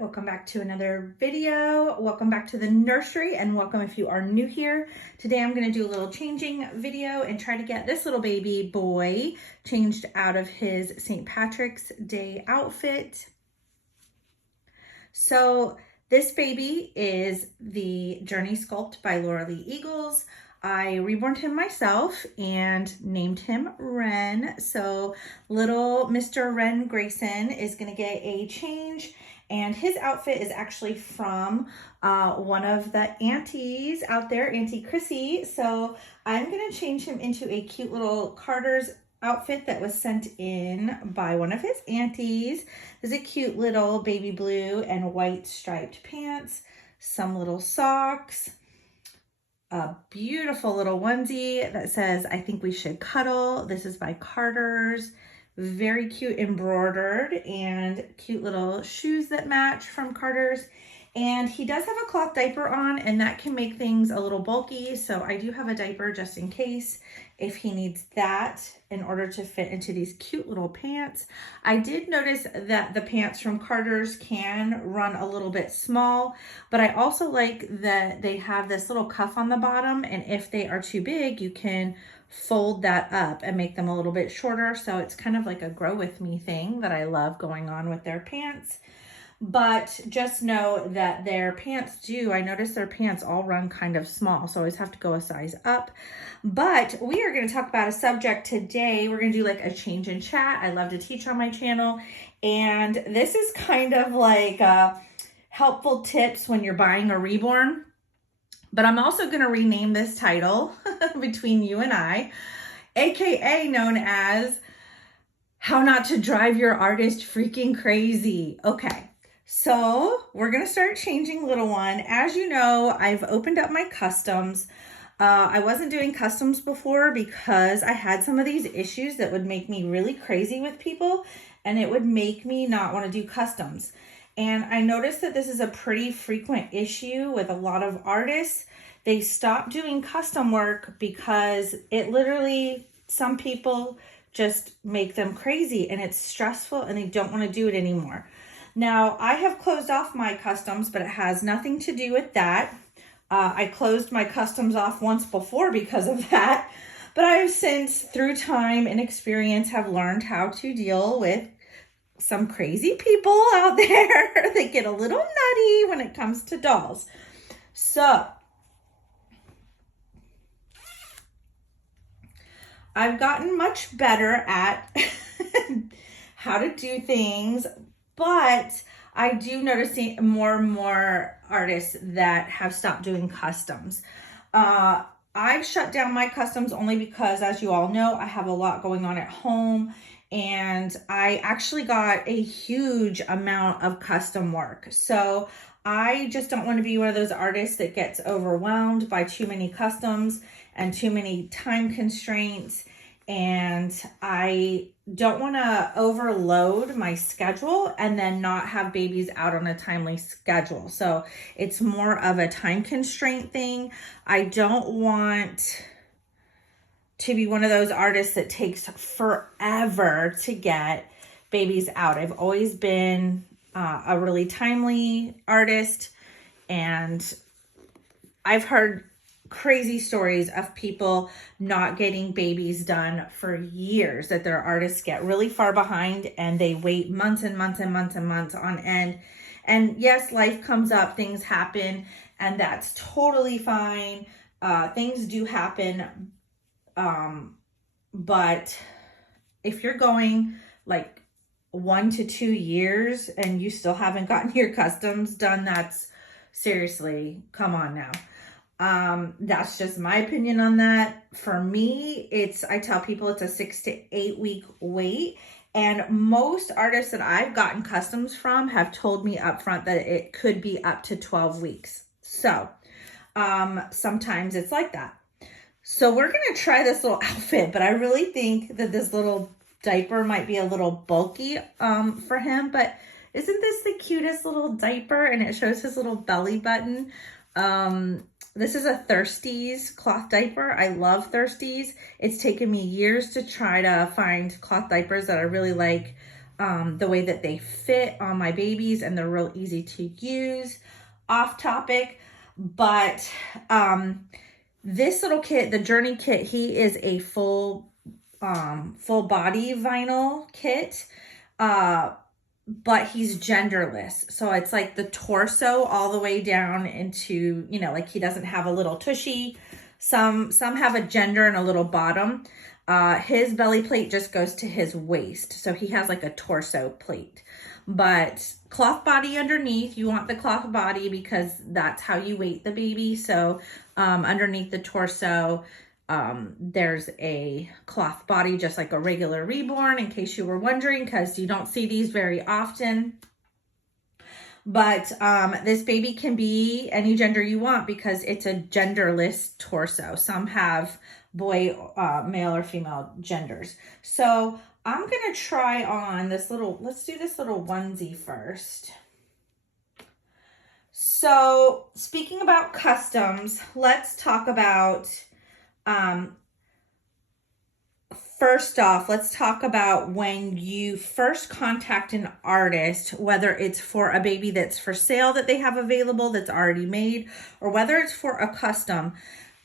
welcome back to another video. Welcome back to the nursery and welcome if you are new here. Today I'm going to do a little changing video and try to get this little baby boy changed out of his St. Patrick's Day outfit. So this baby is the Journey Sculpt by Laura Lee Eagles. I reborned him myself and named him Ren. So little Mr. Ren Grayson is going to get a change, and his outfit is actually from one of the aunties out there, Auntie Chrissy. So I'm going to change him into a cute little Carter's outfit that was sent in by one of his aunties. There's a cute little baby blue and white striped pants, some little socks, a beautiful little onesie that says, "I think we should cuddle." This is by Carter's. Very cute embroidered, and cute little shoes that match from Carter's. And he does have a cloth diaper on, and that can make things a little bulky. So I do have a diaper just in case if he needs that in order to fit into these cute little pants. I did notice that the pants from Carter's can run a little bit small, but I also like that they have this little cuff on the bottom, and if they are too big, you can fold that up and make them a little bit shorter. So it's kind of like a grow with me thing that I love going on with their pants. But just know that their pants I notice their pants all run kind of small, so I always have to go a size up. But we are going to talk about a subject today. We're going to do like a change in chat. I love to teach on my channel, and this is kind of like helpful tips when you're buying a reborn. But I'm also going to rename this title between you and I, aka known as How Not to Drive Your Artist Freaking Crazy. Okay. So we're going to start changing little one. As you know, I've opened up my customs. I wasn't doing customs before because I had some of these issues that would make me really crazy with people, and it would make me not want to do customs. And I noticed that this is a pretty frequent issue with a lot of artists. They stop doing custom work because it literally, some people just make them crazy and it's stressful and they don't want to do it anymore. Now, I have closed off my customs, but it has nothing to do with that. I closed my customs off once before because of that, but I have since, through time and experience, have learned how to deal with some crazy people out there that get a little nutty when it comes to dolls. So, I've gotten much better at how to do things, but I do notice more and more artists that have stopped doing customs. I've shut down my customs only because, as you all know, I have a lot going on at home, and I actually got a huge amount of custom work. So I just don't want to be one of those artists that gets overwhelmed by too many customs and too many time constraints. And I don't want to overload my schedule and then not have babies out on a timely schedule. So it's more of a time constraint thing. I don't want to be one of those artists that takes forever to get babies out. I've always been a really timely artist, and I've heard crazy stories of people not getting babies done for years, that their artists get really far behind and they wait months and months and months and months on end. And yes, life comes up, things happen, and that's totally fine. Things do happen. But if you're going like 1 to 2 years and you still haven't gotten your customs done, that's seriously, come on now. That's just my opinion on that. For me, I tell people it's a 6 to 8 week wait. And most artists that I've gotten customs from have told me up front that it could be up to 12 weeks. So, sometimes it's like that. So we're going to try this little outfit, but I really think that this little diaper might be a little bulky, for him, but isn't this the cutest little diaper? And it shows his little belly button. This is a Thirsties cloth diaper. I love Thirsties. It's taken me years to try to find cloth diapers that I really like. the way that they fit on my babies, and they're real easy to use. Off topic, but this little kit, the Journey kit, he is a full body vinyl kit, but he's genderless. So it's like the torso all the way down into, you know, like he doesn't have a little tushy. Some have a gender and a little bottom. His belly plate just goes to his waist. So he has like a torso plate, but cloth body underneath. You want the cloth body because that's how you weight the baby. So underneath the torso, there's a cloth body, just like a regular Reborn, in case you were wondering, because you don't see these very often. But this baby can be any gender you want because it's a genderless torso. Some have boy, male or female genders. So I'm going to try on this little, let's do this little onesie first. So speaking about customs, let's talk about, first off, let's talk about when you first contact an artist, whether it's for a baby that's for sale that they have available that's already made, or whether it's for a custom.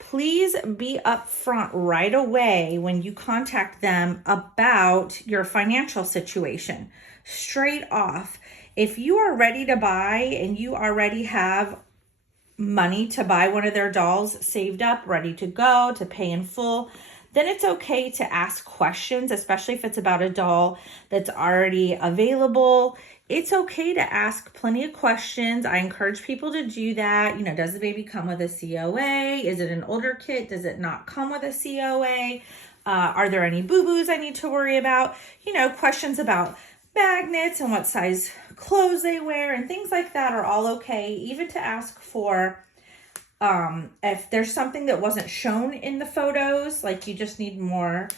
Please be upfront right away when you contact them about your financial situation. Straight off. If you are ready to buy and you already have money to buy one of their dolls saved up, ready to go, to pay in full, then it's okay to ask questions, especially if it's about a doll that's already available. It's okay to ask plenty of questions. I encourage people to do that. You know, does the baby come with a COA? Is it an older kit? Does it not come with a COA? Are there any boo-boos I need to worry about? You know, questions about magnets and what size clothes they wear and things like that are all okay. Even to ask for if there's something that wasn't shown in the photos, like you just need more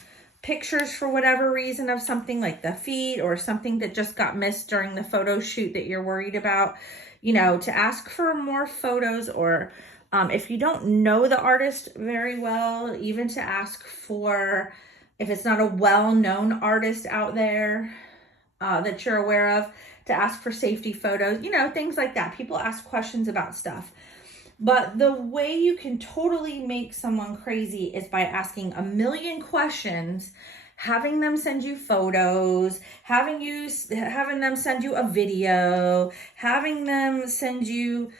pictures for whatever reason of something like the feet or something that just got missed during the photo shoot that you're worried about, you know, to ask for more photos, or if you don't know the artist very well, even to ask for, if it's not a well-known artist out there that you're aware of, to ask for safety photos, you know, things like that. People ask questions about stuff. But the way you can totally make someone crazy is by asking a million questions, having them send you photos, having them send you a video, having them send you,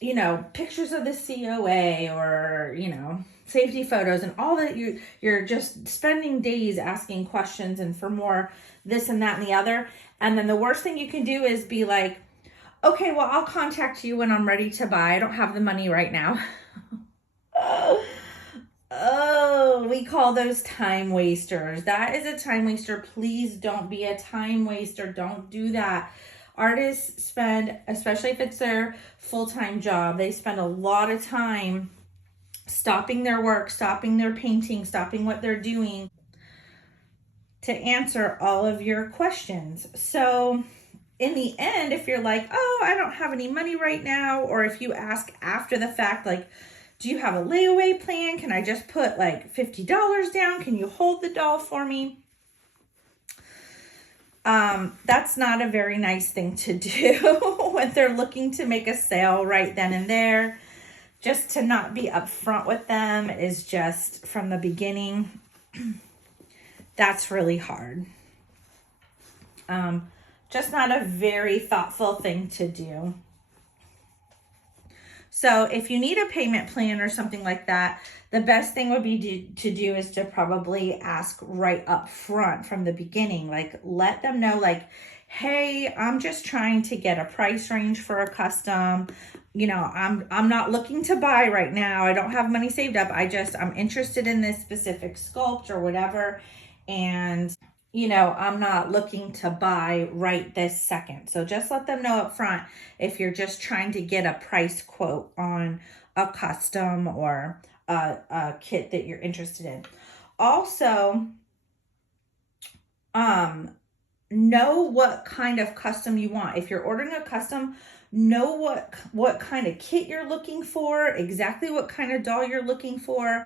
you know, pictures of the COA or, you know, safety photos, and all that. You're just spending days asking questions and for more this and that and the other. And then the worst thing you can do is be like, okay, well, I'll contact you when I'm ready to buy. I don't have the money right now. Oh, we call those time wasters. That is a time waster. Please don't be a time waster. Don't do that. Artists spend, especially if it's their full-time job, they spend a lot of time stopping their work, stopping their painting, stopping what they're doing to answer all of your questions. So in the end, if you're like, oh, I don't have any money right now, or if you ask after the fact, like, do you have a layaway plan? Can I just put like $50 down? Can you hold the doll for me? That's not a very nice thing to do when they're looking to make a sale right then and there. Just to not be upfront with them is just from the beginning. That's really hard. Just not a very thoughtful thing to do. So if you need a payment plan or something like that, the best thing would be to do is to probably ask right up front from the beginning. Like, let them know, like, hey, I'm just trying to get a price range for a custom. You know, I'm not looking to buy right now. I don't have money saved up. I'm interested in this specific sculpt or whatever. And you know, I'm not looking to buy right this second. So just let them know up front if you're just trying to get a price quote on a custom or a kit that you're interested in. Also, know what kind of custom you want. If you're ordering a custom, know what kind of kit you're looking for, exactly what kind of doll you're looking for.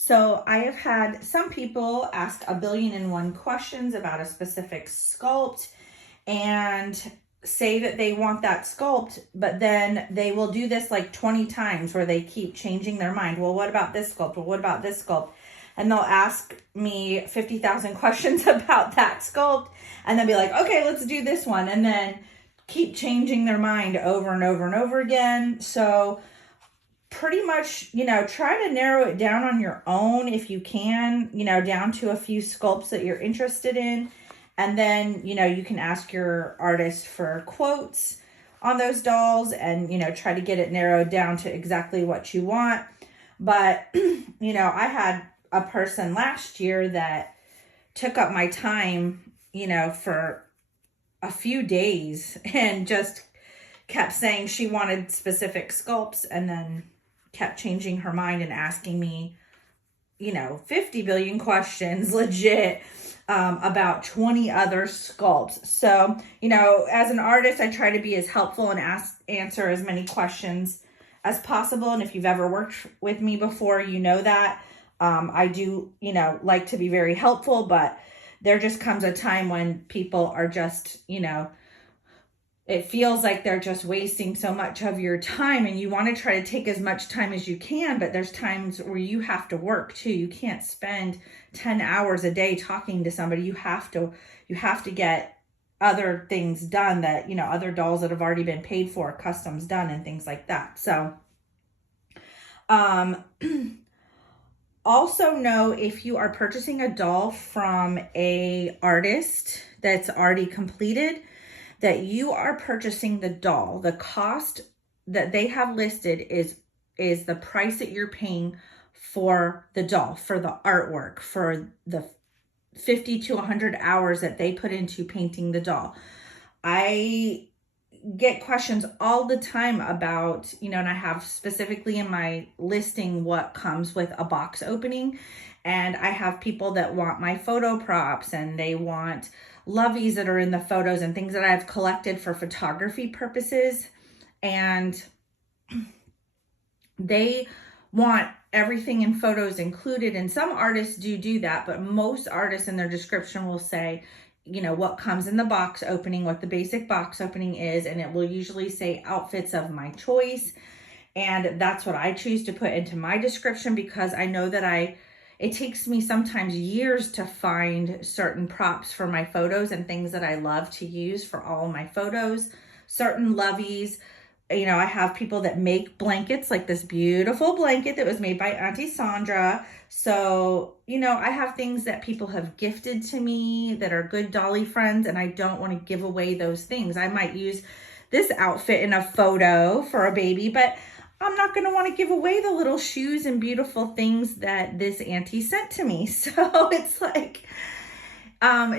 So I have had some people ask 1,000,000,001 questions about a specific sculpt and say that they want that sculpt, but then they will do this like 20 times where they keep changing their mind. Well, what about this sculpt? Well, what about this sculpt? And they'll ask me 50,000 questions about that sculpt and then be like, okay, let's do this one. And then keep changing their mind over and over and over again. So pretty much, try to narrow it down on your own if you can, down to a few sculpts that you're interested in. And then, you can ask your artist for quotes on those dolls and, try to get it narrowed down to exactly what you want. But, I had a person last year that took up my time, for a few days and just kept saying she wanted specific sculpts and then kept changing her mind and asking me, 50 billion questions legit about 20 other sculpts. So, as an artist, I try to be as helpful and answer as many questions as possible. And if you've ever worked with me before, you know that. I do, like to be very helpful, but there just comes a time when people are just, it feels like they're just wasting so much of your time, and you want to try to take as much time as you can, but there's times where you have to work too. You can't spend 10 hours a day talking to somebody. You have to get other things done that, other dolls that have already been paid for, customs done and things like that. So, also know if you are purchasing a doll from a artist that's already completed, that you are purchasing the doll. The cost that they have listed is the price that you're paying for the doll, for the artwork, for the 50 to 100 hours that they put into painting the doll. I get questions all the time about, and I have specifically in my listing what comes with a box opening. And I have people that want my photo props and they want loveys that are in the photos and things that I've collected for photography purposes. And they want everything in photos included. And some artists do that, but most artists in their description will say, what comes in the box opening, what the basic box opening is, and it will usually say outfits of my choice. And that's what I choose to put into my description, because I know that it takes me sometimes years to find certain props for my photos and things that I love to use for all my photos, certain loveys. I have people that make blankets, like this beautiful blanket that was made by Auntie Sandra. So, I have things that people have gifted to me that are good dolly friends, and I don't want to give away those things. I might use this outfit in a photo for a baby, but I'm not going to want to give away the little shoes and beautiful things that this auntie sent to me. So it's like,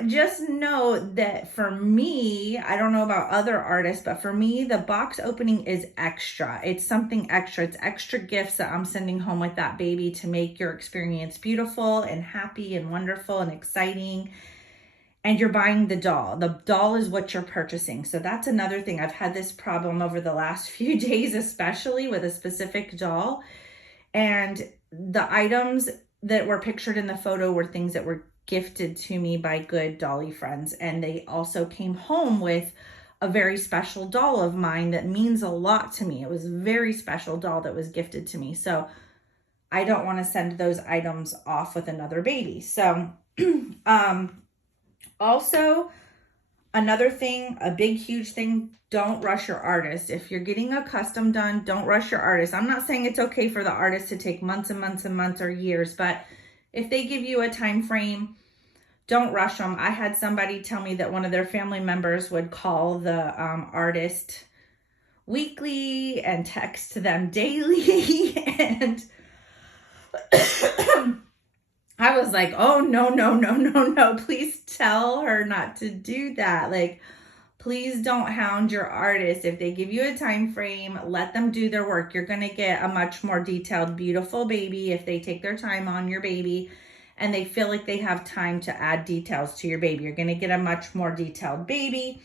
just know that for me, I don't know about other artists, but for me, the box opening is extra. It's something extra. It's extra gifts that I'm sending home with that baby to make your experience beautiful and happy and wonderful and exciting. And you're buying the doll. The doll is what you're purchasing. So that's another thing. I've had this problem over the last few days, especially with a specific doll. And the items that were pictured in the photo were things that were gifted to me by good dolly friends. And they also came home with a very special doll of mine that means a lot to me. It was a very special doll that was gifted to me. So I don't want to send those items off with another baby. So, also, another thing, a big, huge thing, don't rush your artist. If you're getting a custom done, don't rush your artist. I'm not saying it's okay for the artist to take months and months and months or years, but if they give you a time frame, don't rush them. I had somebody tell me that one of their family members would call the artist weekly and text them daily, and I was like, oh, no. Please tell her not to do that. Like, please don't hound your artist. If they give you a time frame, let them do their work. You're going to get a much more detailed, beautiful baby if they take their time on your baby and they feel like they have time to add details to your baby. You're going to get a much more detailed baby.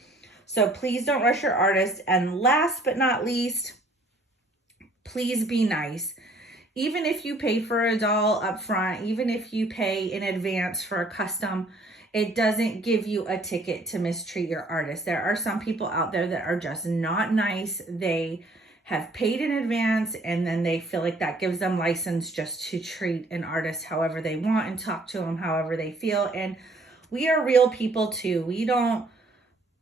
So please don't rush your artist. And last but not least, please be nice. even if you pay for a doll up front, even if you pay in advance for a custom, it doesn't give you a ticket to mistreat your artist. There are some people out there that are just not nice. They have paid in advance and then they feel like that gives them license just to treat an artist however they want and talk to them however they feel. And we are real people too. We don't,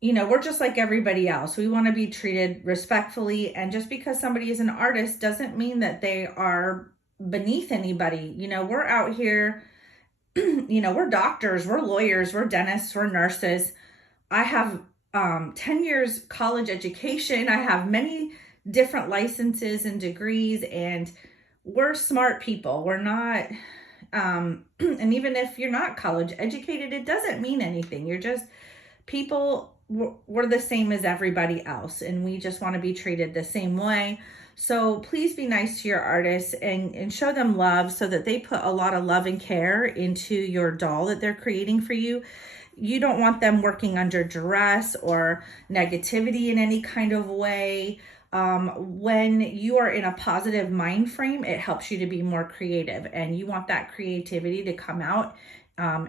we're just like everybody else. We want to be treated respectfully. And just because somebody is an artist doesn't mean that they are beneath anybody. We're out here, we're doctors, we're lawyers, we're dentists, we're nurses. I have 10 years college education. I have many different licenses and degrees, and we're smart people. We're not, and even if you're not college educated, it doesn't mean anything. You're just people. We're the same as everybody else, and we just want to be treated the same way. So please be nice to your artists and show them love so that they put a lot of love and care into your doll that they're creating for you. You don't want them working under duress or negativity in any kind of way. When you are in a positive mind frame, it helps you to be more creative, and you want that creativity to come out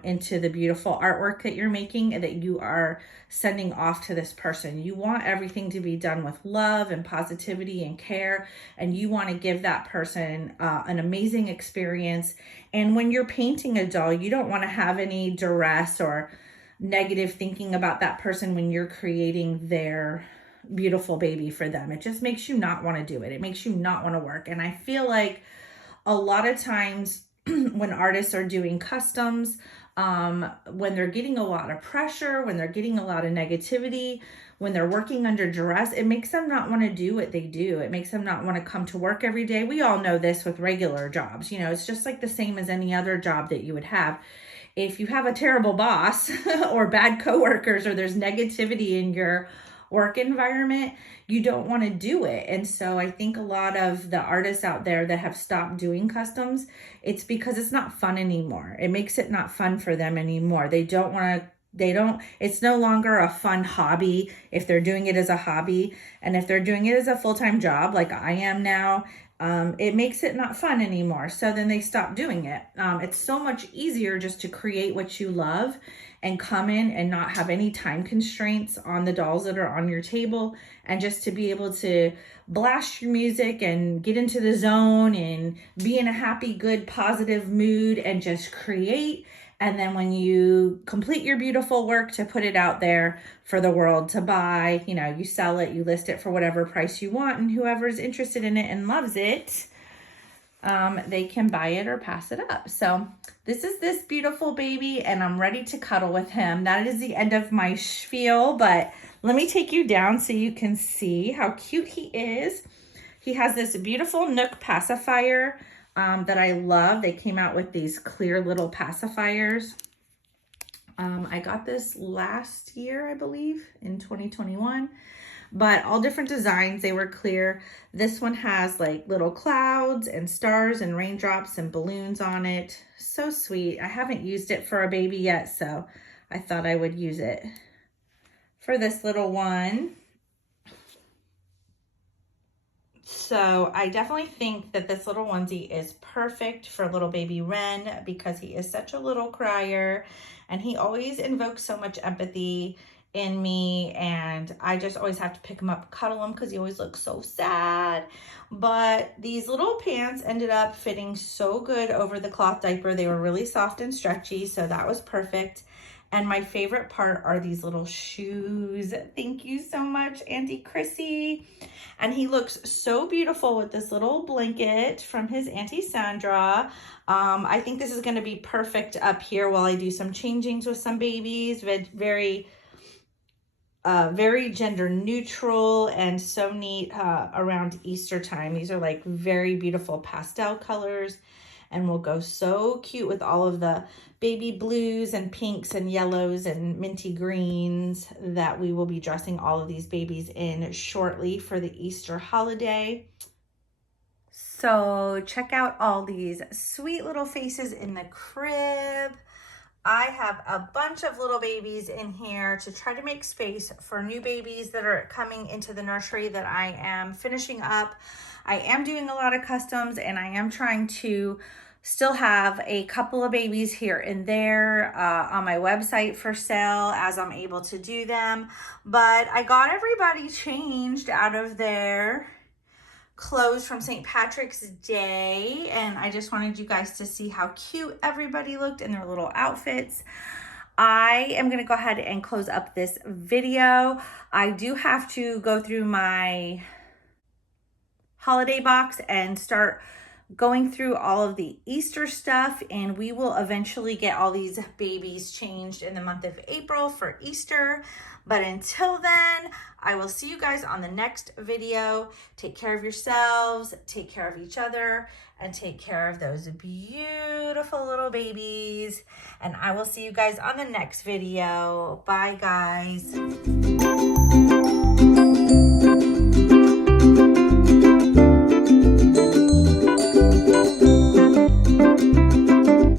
into the beautiful artwork that you're making and that you are sending off to this person. You want everything to be done with love and positivity and care, and you want to give that person an amazing experience. And when you're painting a doll, you don't want to have any duress or negative thinking about that person when you're creating their beautiful baby for them. It just makes you not want to do it. It makes you not want to work. And I feel like a lot of times when artists are doing customs, when they're getting a lot of pressure, when they're getting a lot of negativity, when they're working under duress, it makes them not want to do what they do. It makes them not want to come to work every day. We all know this with regular jobs. It's just like the same as any other job that you would have. If you have a terrible boss or bad coworkers, or there's negativity in your work environment, you don't want to do it. And so I think a lot of the artists out there that have stopped doing customs, it's because it's not fun anymore. It makes it not fun for them anymore. It's no longer a fun hobby if they're doing it as a hobby. And if they're doing it as a full-time job, like I am now, it makes it not fun anymore. So then they stop doing it. It's so much easier just to create what you love and come in and not have any time constraints on the dolls that are on your table, and just to be able to blast your music and get into the zone and be in a happy, good, positive mood and just create. And then when you complete your beautiful work, to put it out there for the world to buy, you sell it, you list it for whatever price you want, and whoever's interested in it and loves it, they can buy it or pass it up. So this is this beautiful baby, and I'm ready to cuddle with him. That is the end of my spiel, but let me take you down so you can see how cute he is. He has this beautiful Nook pacifier that I love. They came out with these clear little pacifiers. I got this last year, I believe, in 2021. But all different designs, they were clear. This one has like little clouds and stars and raindrops and balloons on it. So sweet. I haven't used it for a baby yet, so I thought I would use it for this little one. So I definitely think that this little onesie is perfect for little baby Ren, because he is such a little crier and he always invokes so much empathy in me, and I just always have to pick him up, cuddle him, because he always looks so sad. But these little pants ended up fitting so good over the cloth diaper. They were really soft and stretchy, so that was perfect. And my favorite part are these little shoes. Thank you so much, Auntie Chrissy. And he looks so beautiful with this little blanket from his Auntie Sandra. I think this is going to be perfect up here while I do some changings with some babies. Very gender neutral and so neat around Easter time. These are like very beautiful pastel colors and will go so cute with all of the baby blues and pinks and yellows and minty greens that we will be dressing all of these babies in shortly for the Easter holiday. So check out all these sweet little faces in the crib. I have a bunch of little babies in here to try to make space for new babies that are coming into the nursery that I am finishing up. I am doing a lot of customs, and I am trying to still have a couple of babies here and there on my website for sale as I'm able to do them. But I got everybody changed out of their clothes from St. Patrick's Day, and I just wanted you guys to see how cute everybody looked in their little outfits. I am going to go ahead and close up this video. I do have to go through my holiday box and start going through all of the Easter stuff, and we will eventually get all these babies changed in the month of April for Easter. But until then, I will see you guys on the next video. Take care of yourselves, take care of each other, and take care of those beautiful little babies. And I will see you guys on the next video. Bye, guys.